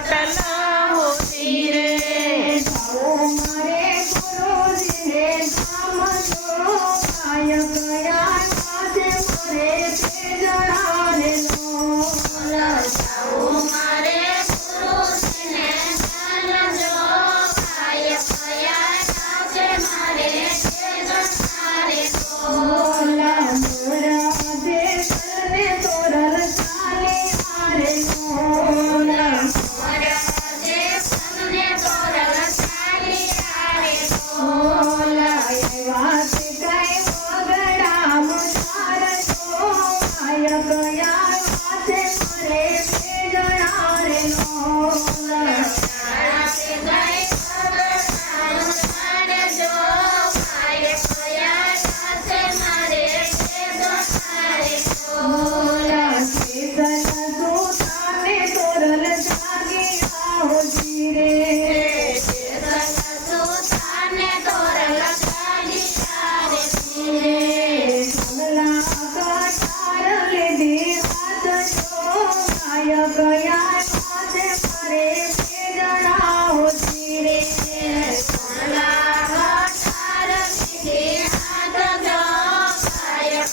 ચોટલા મોતી રે. Hallelujah.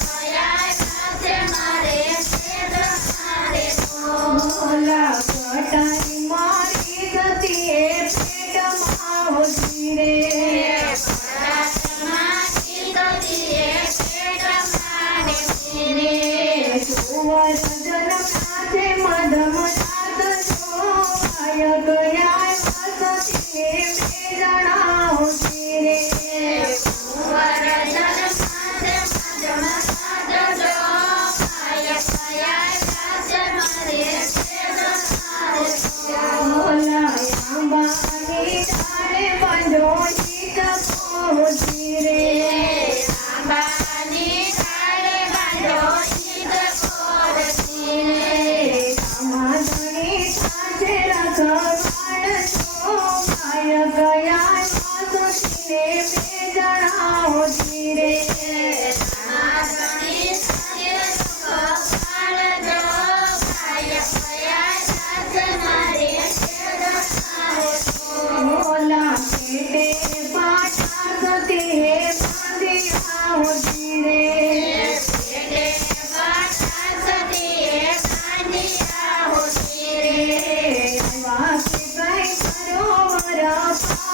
Moya, your Moya, Yeah.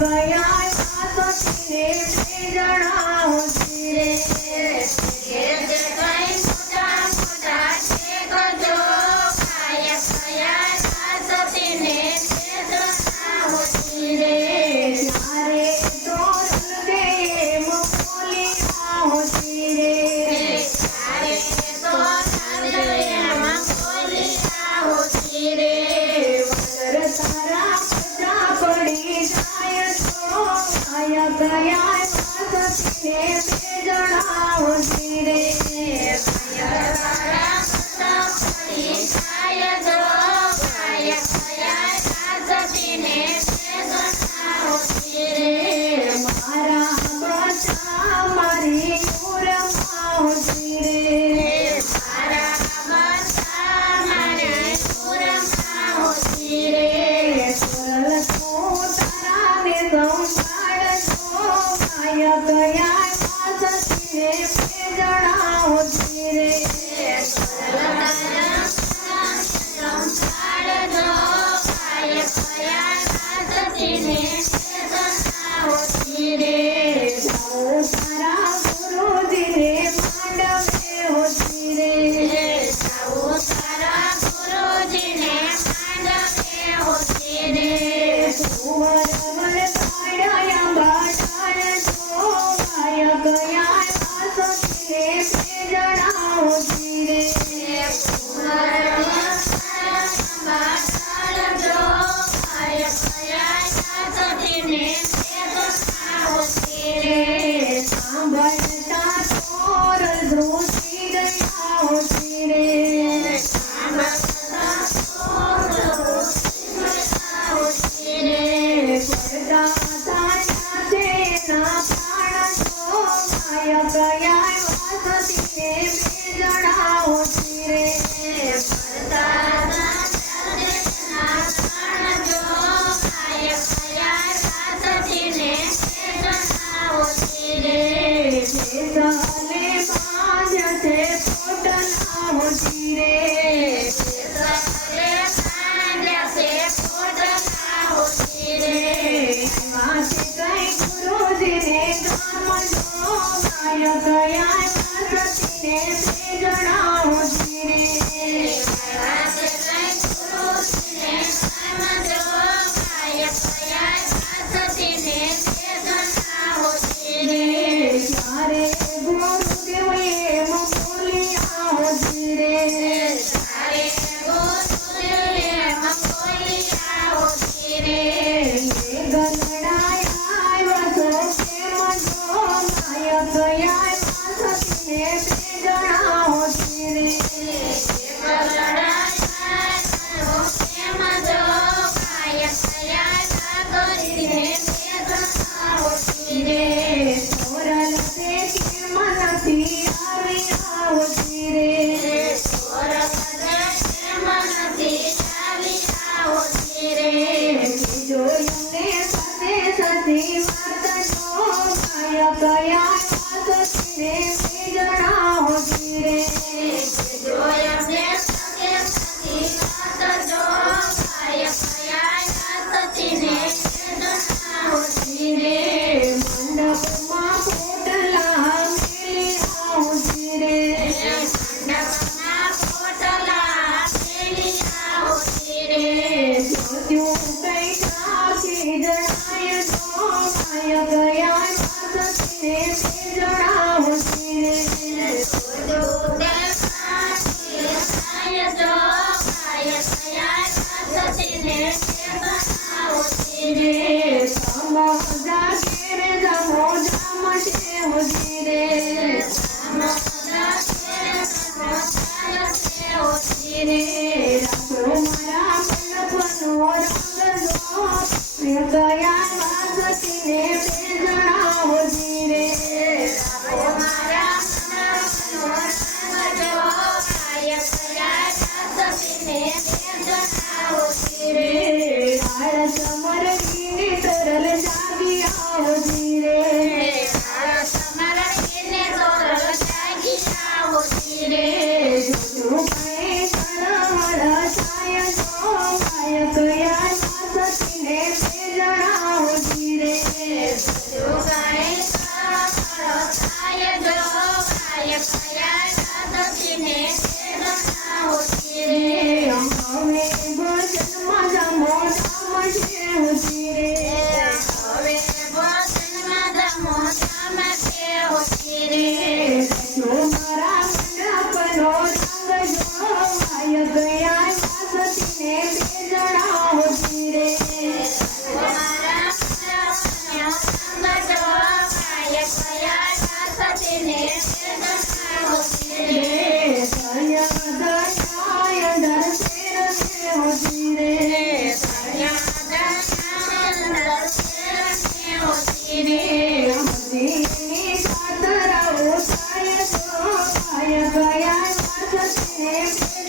봐요. just something new. yeah. Sim.